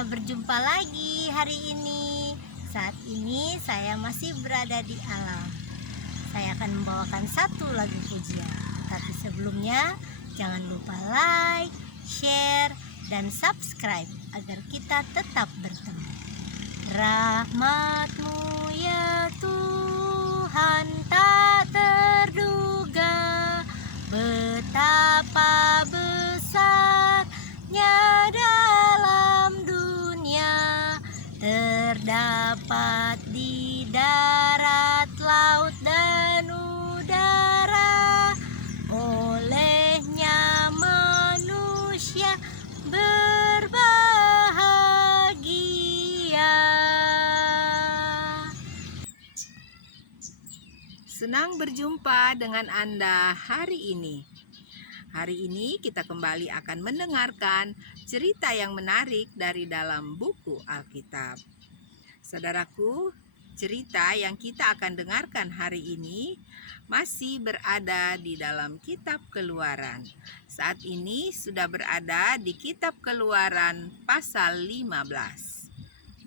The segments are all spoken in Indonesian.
kita berjumpa lagi hari ini. Saat ini saya masih berada di alam. Saya akan membawakan satu lagu pujian. Tapi sebelumnya, jangan lupa like, share, dan subscribe agar kita tetap bertemu. Rahmat-Mu ya Tuhan tak terduga, betapa besarnya dalam dunia, terdapat di darat, laut, dan udara. Olehnya manusia berbahagia. Senang berjumpa dengan Anda hari ini. Hari ini kita kembali akan mendengarkan cerita yang menarik dari dalam buku Alkitab. Saudaraku, cerita yang kita akan dengarkan hari ini masih berada di dalam kitab Keluaran. Saat ini sudah berada di kitab Keluaran pasal 15.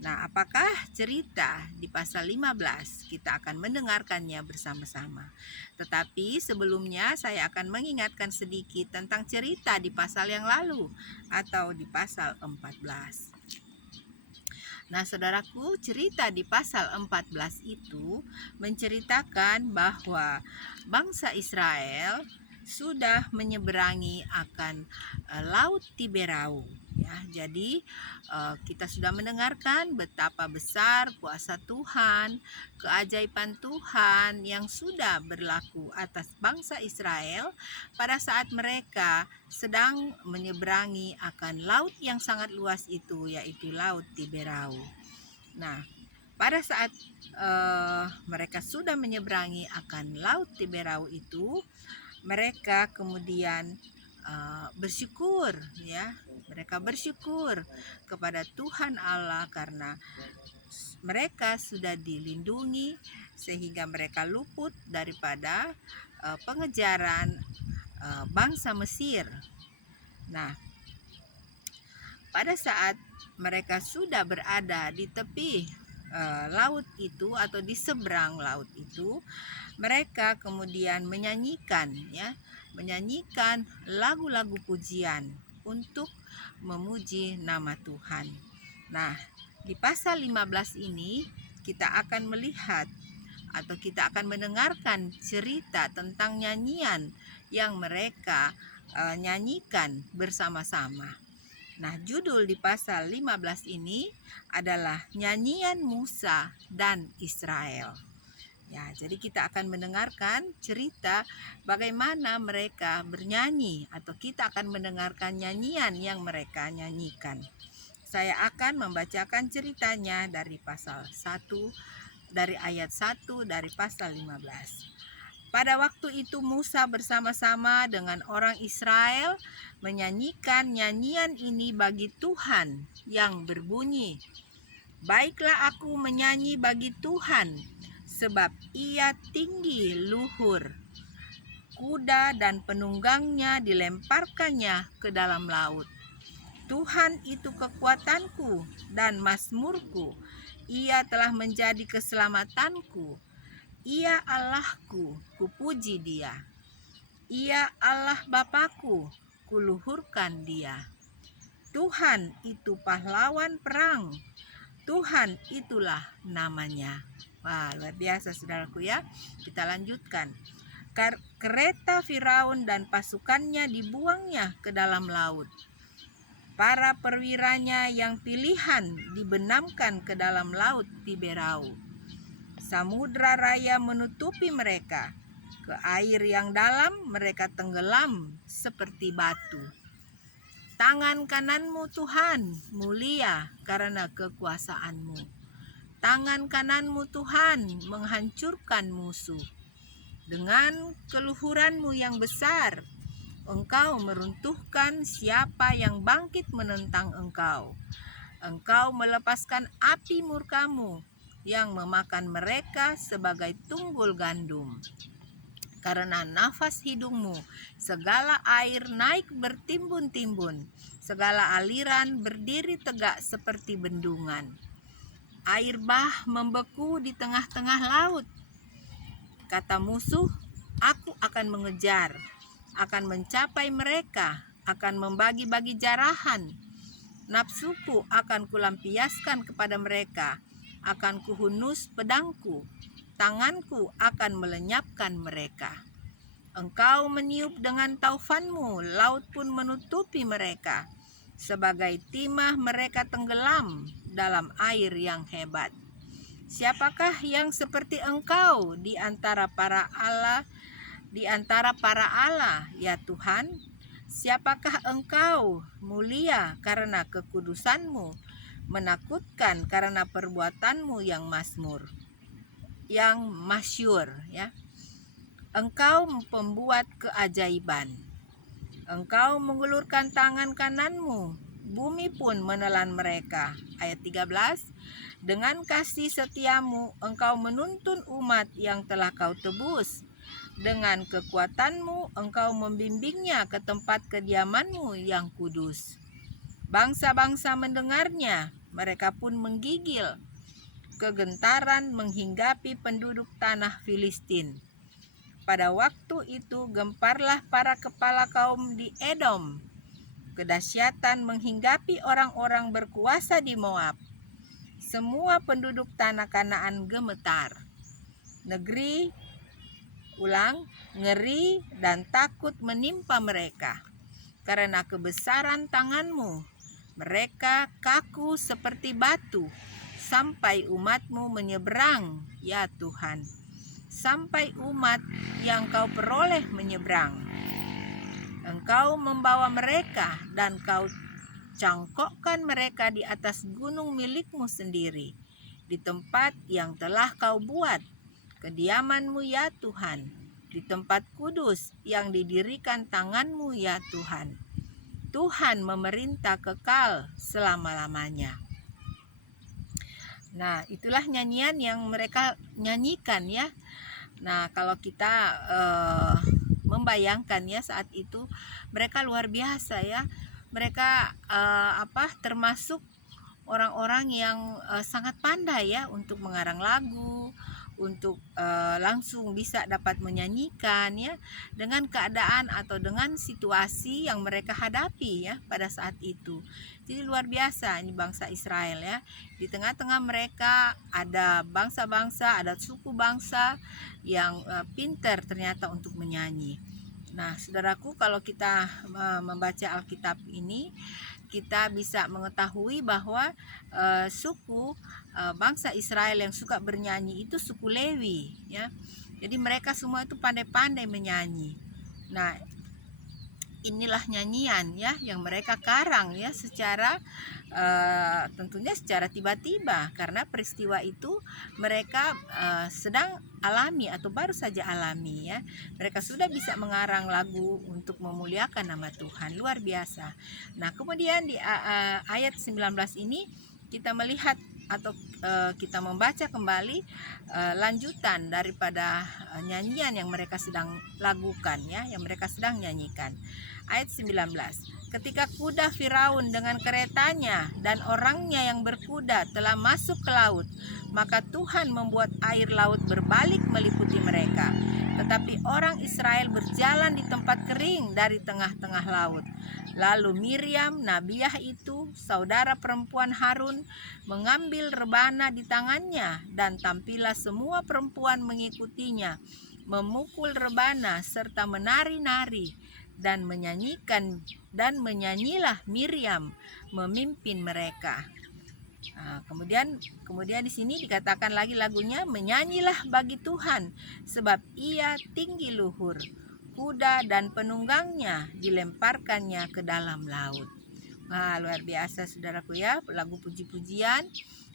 Nah, apakah cerita di pasal 15? Kita akan mendengarkannya bersama-sama. Tetapi sebelumnya saya akan mengingatkan sedikit tentang cerita di pasal yang lalu atau di pasal 14. Nah, saudaraku, cerita di pasal 14 itu menceritakan bahwa bangsa Israel sudah menyeberangi akan Laut Tiberau. Ya, jadi kita sudah mendengarkan betapa besar kuasa Tuhan, keajaiban Tuhan yang sudah berlaku atas bangsa Israel pada saat mereka sedang menyeberangi akan laut yang sangat luas itu, yaitu Laut Tiberau. Nah, pada saat mereka sudah menyeberangi akan Laut Tiberau itu, mereka kemudian bersyukur, ya. Mereka bersyukur kepada Tuhan Allah karena mereka sudah dilindungi sehingga mereka luput daripada pengejaran bangsa Mesir. Nah, pada saat mereka sudah berada di tepi laut itu atau di seberang laut itu, mereka kemudian menyanyikan lagu-lagu pujian untuk memuji nama Tuhan. Nah, di pasal 15 ini kita akan melihat atau kita akan mendengarkan cerita tentang nyanyian yang mereka nyanyikan bersama-sama. Nah, judul di pasal 15 ini adalah Nyanyian Musa dan Israel. Ya, jadi kita akan mendengarkan cerita bagaimana mereka bernyanyi atau kita akan mendengarkan nyanyian yang mereka nyanyikan. Saya akan membacakan ceritanya dari pasal 1, dari ayat 1 dari pasal 15. Pada waktu itu Musa bersama-sama dengan orang Israel menyanyikan nyanyian ini bagi Tuhan yang berbunyi, "Baiklah aku menyanyi bagi Tuhan, sebab ia tinggi luhur. Kuda dan penunggangnya dilemparkannya ke dalam laut. Tuhan itu kekuatanku dan mazmurku. Ia telah menjadi keselamatanku. Ia Allahku, kupuji Dia. Ia Allah Bapakku, kuluhurkan Dia. Tuhan itu pahlawan perang. Tuhan itulah namanya." Wah, luar biasa saudaraku ya. Kita lanjutkan. Kereta Firaun dan pasukannya dibuangnya ke dalam laut. Para perwiranya yang pilihan dibenamkan ke dalam laut Tiberau. Samudra raya menutupi mereka. Ke air yang dalam mereka tenggelam seperti batu. Tangan kananmu Tuhan mulia karena kekuasaanmu. Tangan kananmu Tuhan menghancurkan musuh. Dengan keluhuranmu yang besar, Engkau meruntuhkan siapa yang bangkit menentang Engkau. Engkau melepaskan api murkamu yang memakan mereka sebagai tunggul gandum. karena nafas hidungmu segala air naik bertimbun-timbun, segala aliran berdiri tegak seperti bendungan. Air bah membeku di tengah-tengah laut. Kata musuh, aku akan mengejar, akan mencapai mereka, akan membagi-bagi jarahan. Nafsuku akan kulampiaskan kepada mereka, akan kuhunus pedangku, tanganku akan melenyapkan mereka. Engkau meniup dengan taufanmu, laut pun menutupi mereka. Sebagai timah mereka tenggelam dalam air yang hebat. Siapakah yang seperti engkau di antara para Allah, ya Tuhan? Siapakah engkau mulia karena kekudusanmu, menakutkan karena perbuatanmu yang masyur, ya. Engkau pembuat keajaiban. Engkau mengulurkan tangan kananmu, bumi pun menelan mereka. Ayat 13, dengan kasih setiamu engkau menuntun umat yang telah kau tebus. Dengan kekuatanmu engkau membimbingnya ke tempat kediamanmu yang kudus. Bangsa-bangsa mendengarnya, mereka pun menggigil. Kegentaran menghinggapi penduduk tanah Filistin. Pada waktu itu gemparlah para kepala kaum di Edom. Kedahsyatan menghinggapi orang-orang berkuasa di Moab. Semua penduduk tanah Kanaan gemetar. Ngeri dan takut menimpa mereka. Karena kebesaran tanganmu, mereka kaku seperti batu. Sampai umatmu menyeberang, ya Tuhan. Sampai umat yang kau peroleh menyeberang. Engkau membawa mereka dan kau cangkokkan mereka di atas gunung milikmu sendiri, di tempat yang telah kau buat, kediamanmu ya Tuhan, di tempat kudus yang didirikan tanganmu ya Tuhan. Tuhan memerintah kekal selama-lamanya. Nah, itulah nyanyian yang mereka nyanyikan, ya. Nah, kalau kita membayangkan, ya, saat itu mereka luar biasa, ya. Mereka termasuk orang-orang yang sangat pandai, ya, untuk mengarang lagu, untuk langsung bisa dapat menyanyikan, ya, dengan keadaan atau dengan situasi yang mereka hadapi, ya, pada saat itu. Jadi luar biasa ini bangsa Israel, ya. Di tengah-tengah mereka ada bangsa-bangsa, ada suku bangsa yang pintar ternyata untuk menyanyi. Nah, saudaraku, kalau kita membaca Alkitab ini, kita bisa mengetahui bahwa suku bangsa Israel yang suka bernyanyi itu suku Lewi, ya. Jadi mereka semua itu pandai-pandai menyanyi. Nah, inilah nyanyian, ya, yang mereka karang, ya, secara tentunya secara tiba-tiba, karena peristiwa itu mereka sedang alami atau baru saja alami, ya. Mereka sudah bisa mengarang lagu untuk memuliakan nama Tuhan, luar biasa. Nah, kemudian di ayat 19 ini kita melihat atau kita membaca kembali lanjutan daripada nyanyian yang mereka sedang lakukan, ya, yang mereka sedang nyanyikan. Ayat 19, ketika kuda Firaun dengan keretanya dan orangnya yang berkuda telah masuk ke laut, maka Tuhan membuat air laut berbalik meliputi mereka. Tetapi orang Israel berjalan di tempat kering dari tengah-tengah laut. Lalu Miriam, nabiah itu, saudara perempuan Harun, mengambil rebana di tangannya, dan tampillah semua perempuan mengikutinya, memukul rebana serta menari-nari dan menyanyikan, dan menyanyilah Miriam memimpin mereka. Nah, kemudian di sini dikatakan lagi lagunya, menyanyilah bagi Tuhan sebab ia tinggi luhur, kuda dan penunggangnya dilemparkannya ke dalam laut. Nah, luar biasa saudaraku, ya, lagu puji-pujian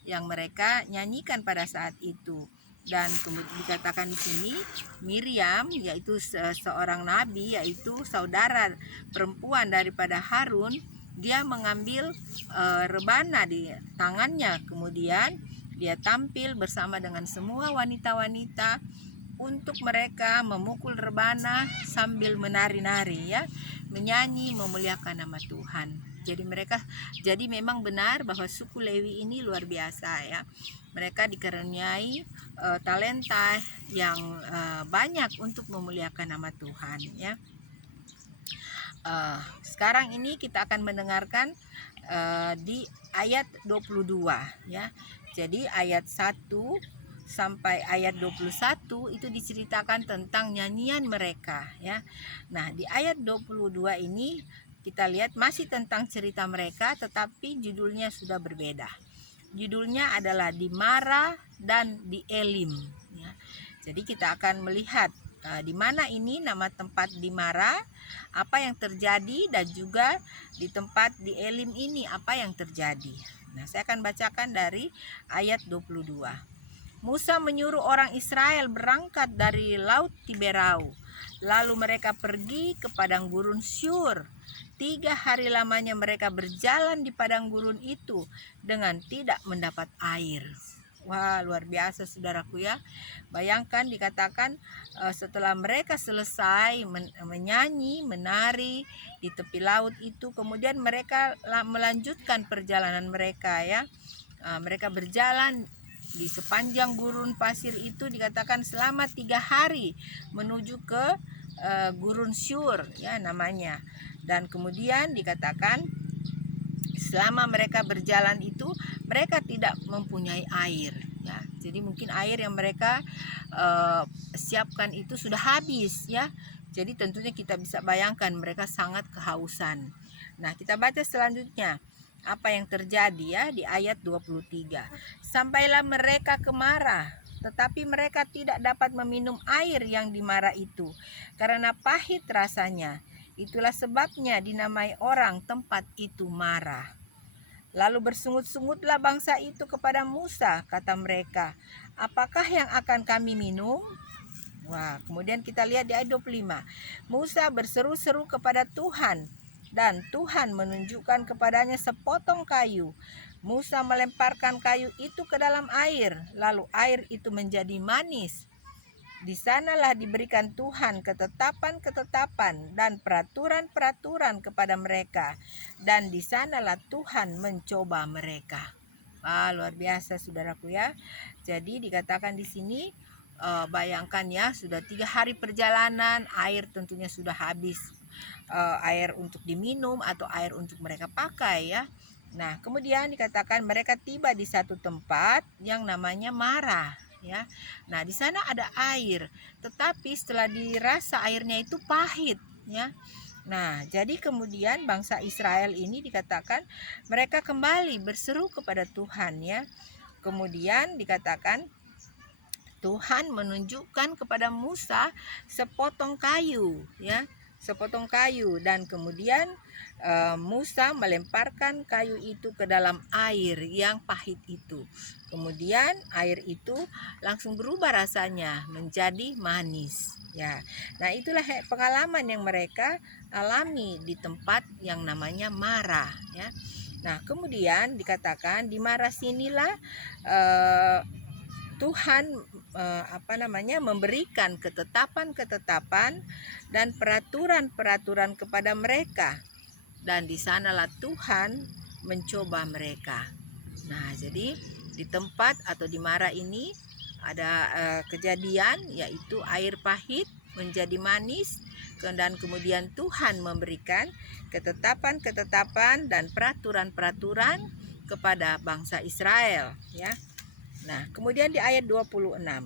yang mereka nyanyikan pada saat itu. Dan kemudian dikatakan di sini Miriam, yaitu seorang nabi, yaitu saudara perempuan daripada Harun, dia mengambil rebana di tangannya. Kemudian dia tampil bersama dengan semua wanita-wanita untuk mereka memukul rebana sambil menari-nari, ya, menyanyi memuliakan nama Tuhan. Jadi memang benar bahwa suku Lewi ini luar biasa, ya. Mereka dikaruniai talenta yang banyak untuk memuliakan nama Tuhan, ya. Sekarang ini kita akan mendengarkan di ayat 22, ya. Jadi ayat 1 sampai ayat 21 itu diceritakan tentang nyanyian mereka, ya. Nah, di ayat 22 ini kita lihat masih tentang cerita mereka, tetapi judulnya sudah berbeda. Judulnya adalah di Mara dan di Elim, ya. Jadi kita akan melihat di mana ini nama tempat di Mara, apa yang terjadi, dan juga di tempat di Elim ini apa yang terjadi. Nah, saya akan bacakan dari ayat 22. Musa menyuruh orang Israel berangkat dari Laut Tiberau. Lalu mereka pergi ke padang gurun Syur. 3 hari lamanya mereka berjalan di padang gurun itu dengan tidak mendapat air. Wah, luar biasa saudaraku, ya. Bayangkan dikatakan setelah mereka selesai menyanyi, menari di tepi laut itu, kemudian mereka melanjutkan perjalanan mereka, ya. Mereka berjalan di sepanjang gurun pasir itu, dikatakan selama 3 hari menuju ke gurun Syur, ya, namanya. Dan kemudian dikatakan selama mereka berjalan itu mereka tidak mempunyai air, ya. Jadi mungkin air yang mereka siapkan itu sudah habis, ya. Jadi tentunya kita bisa bayangkan mereka sangat kehausan. Nah, kita baca selanjutnya apa yang terjadi, ya, di ayat 23. Sampailah mereka ke Mara, tetapi mereka tidak dapat meminum air yang di Mara itu karena pahit rasanya. Itulah sebabnya dinamai orang tempat itu Mara. Lalu bersungut-sungutlah bangsa itu kepada Musa, kata mereka, apakah yang akan kami minum? Wah, kemudian kita lihat di ayat 25. Musa berseru-seru kepada Tuhan, dan Tuhan menunjukkan kepadanya sepotong kayu. Musa melemparkan kayu itu ke dalam air, lalu air itu menjadi manis. Di sanalah diberikan Tuhan ketetapan-ketetapan dan peraturan-peraturan kepada mereka, dan di sanalah Tuhan mencoba mereka. Luar biasa saudaraku, ya. Jadi dikatakan di sini, bayangkan, ya, sudah 3 hari perjalanan, air tentunya sudah habis, air untuk diminum atau air untuk mereka pakai, ya. Nah, kemudian dikatakan mereka tiba di satu tempat yang namanya Mara, ya. Nah, di sana ada air, tetapi setelah dirasa airnya itu pahit, ya. Nah, jadi kemudian bangsa Israel ini dikatakan mereka kembali berseru kepada Tuhan, ya. Kemudian dikatakan Tuhan menunjukkan kepada Musa sepotong kayu, ya, sepotong kayu, dan kemudian Musa melemparkan kayu itu ke dalam air yang pahit itu. Kemudian air itu langsung berubah rasanya menjadi manis, ya. Nah, itulah pengalaman yang mereka alami di tempat yang namanya Mara, ya. Nah, kemudian dikatakan di Mara sinilah Tuhan memberikan ketetapan-ketetapan dan peraturan-peraturan kepada mereka, dan di sanalah Tuhan mencoba mereka. Nah, jadi di tempat atau di Mara ini ada kejadian, yaitu air pahit menjadi manis, dan kemudian Tuhan memberikan ketetapan-ketetapan dan peraturan-peraturan kepada bangsa Israel, ya. Nah, kemudian di ayat 26,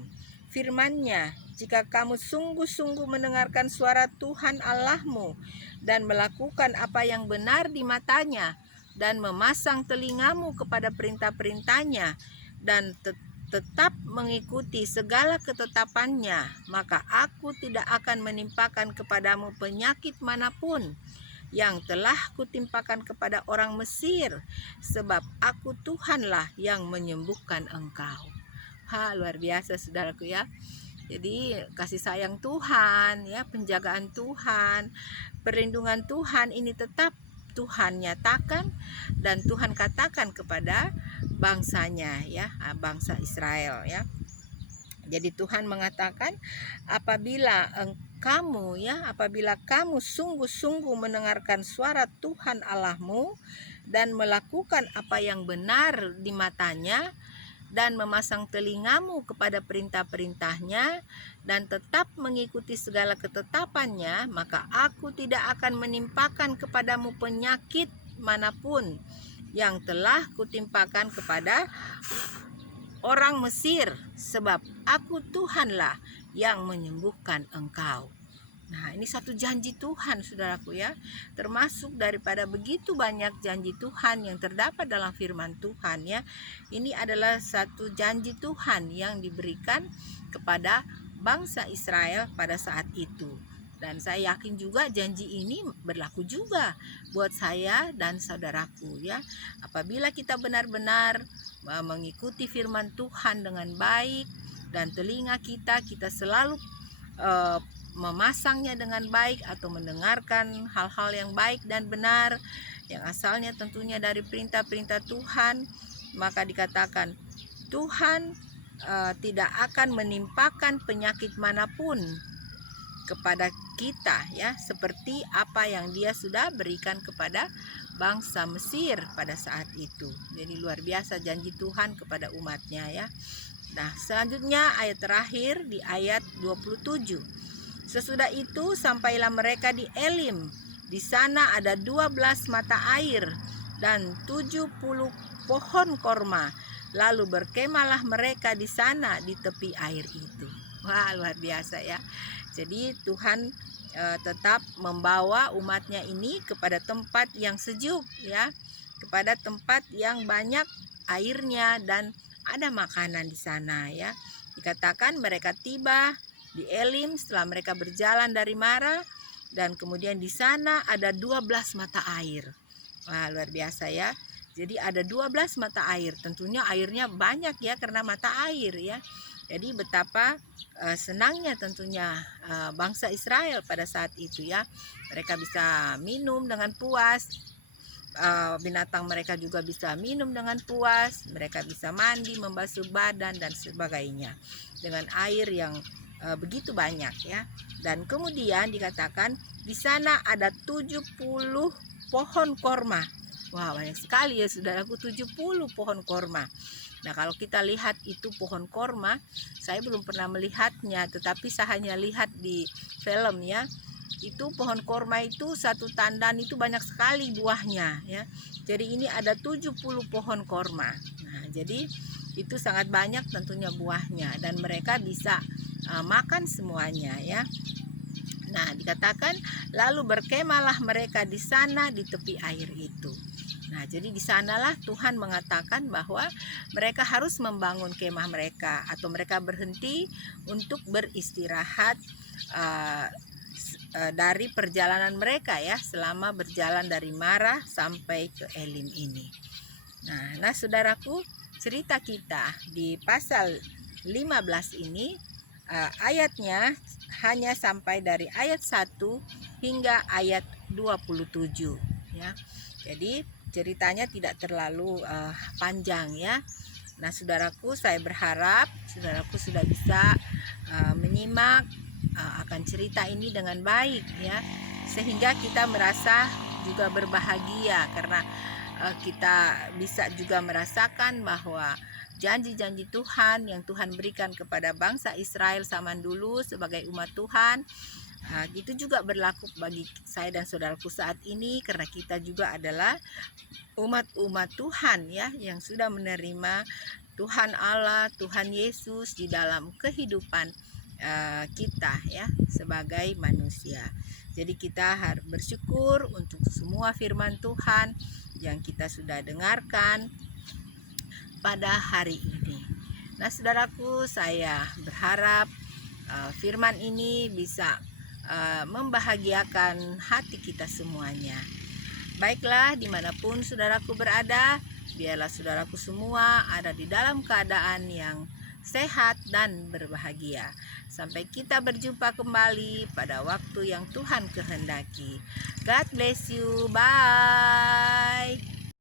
firman-Nya, jika kamu sungguh-sungguh mendengarkan suara Tuhan Allahmu dan melakukan apa yang benar di matanya dan memasang telingamu kepada perintah-perintahnya dan tetap mengikuti segala ketetapannya, maka aku tidak akan menimpakan kepadamu penyakit manapun yang telah kutimpakan kepada orang Mesir, sebab aku Tuhanlah yang menyembuhkan engkau. Luar biasa saudaraku, ya. Jadi kasih sayang Tuhan, ya, penjagaan Tuhan, perlindungan Tuhan ini tetap Tuhan nyatakan dan Tuhan katakan kepada bangsanya, ya, bangsa Israel, ya. Jadi Tuhan mengatakan, apabila kamu sungguh-sungguh mendengarkan suara Tuhan Allahmu dan melakukan apa yang benar di matanya dan memasang telingamu kepada perintah-perintahnya dan tetap mengikuti segala ketetapannya, maka aku tidak akan menimpakan kepadamu penyakit manapun yang telah kutimpakan kepada orang Mesir, sebab aku Tuhanlah yang menyembuhkan engkau. Nah, ini satu janji Tuhan, saudaraku ya. Termasuk daripada begitu banyak janji Tuhan yang terdapat dalam firman Tuhan ya. Ini adalah satu janji Tuhan yang diberikan kepada bangsa Israel pada saat itu. Dan saya yakin juga janji ini berlaku juga buat saya dan saudaraku ya. Apabila kita benar-benar mengikuti firman Tuhan dengan baik dan telinga kita selalu memasangnya dengan baik atau mendengarkan hal-hal yang baik dan benar yang asalnya tentunya dari perintah-perintah Tuhan, maka dikatakan Tuhan tidak akan menimpakan penyakit manapun kepada kita ya, seperti apa yang Dia sudah berikan kepada bangsa Mesir pada saat itu. Jadi luar biasa janji Tuhan kepada umatnya ya. Nah, selanjutnya ayat terakhir di ayat 27. Sesudah itu sampailah mereka di Elim. Di sana ada 12 mata air dan 70 pohon korma. Lalu berkemalah mereka di sana di tepi air itu. Wah, luar biasa ya. Jadi Tuhan tetap membawa umatnya ini kepada tempat yang sejuk ya, kepada tempat yang banyak airnya dan ada makanan di sana ya. Dikatakan mereka tiba di Elim setelah mereka berjalan dari Mara, dan kemudian di sana ada 12 mata air. Wah, luar biasa ya. Jadi ada 12 mata air. Tentunya airnya banyak ya karena mata air ya. Jadi betapa senangnya tentunya bangsa Israel pada saat itu ya. Mereka bisa minum dengan puas. Binatang mereka juga bisa minum dengan puas. Mereka bisa mandi, membasuh badan dan sebagainya dengan air yang begitu banyak ya. Dan kemudian dikatakan di sana ada 70 pohon korma. Wah, banyak sekali ya saudaraku, 70 pohon korma. Nah, kalau kita lihat itu pohon korma, saya belum pernah melihatnya, tetapi saya hanya lihat di film ya. Itu pohon korma itu satu tandan itu banyak sekali buahnya ya. Jadi ini ada 70 pohon korma. Nah, jadi itu sangat banyak tentunya buahnya dan mereka bisa makan semuanya ya. Nah, dikatakan lalu berkemalah mereka di sana di tepi air itu. Nah, jadi di sanalah Tuhan mengatakan bahwa mereka harus membangun kemah mereka atau mereka berhenti untuk beristirahat dari perjalanan mereka ya, selama berjalan dari Mara sampai ke Elim ini. Nah, saudaraku, cerita kita di pasal 15 ini ayatnya hanya sampai dari ayat 1 hingga ayat 27 ya. Jadi ceritanya tidak terlalu panjang ya. Nah, saudaraku, saya berharap saudaraku sudah bisa menyimak akan cerita ini dengan baik ya, sehingga kita merasa juga berbahagia karena kita bisa juga merasakan bahwa janji-janji Tuhan yang Tuhan berikan kepada bangsa Israel zaman dulu sebagai umat Tuhan, itu juga berlaku bagi saya dan saudaraku saat ini, karena kita juga adalah umat-umat Tuhan ya, yang sudah menerima Tuhan Allah, Tuhan Yesus di dalam kehidupan kita ya sebagai manusia. Jadi kita harus bersyukur untuk semua firman Tuhan yang kita sudah dengarkan pada hari ini. Nah, saudaraku, saya berharap firman ini bisa membahagiakan hati kita semuanya. Baiklah, dimanapun saudaraku berada, biarlah saudaraku semua ada di dalam keadaan yang sehat dan berbahagia. Sampai kita berjumpa kembali pada waktu yang Tuhan kehendaki. God bless you. Bye.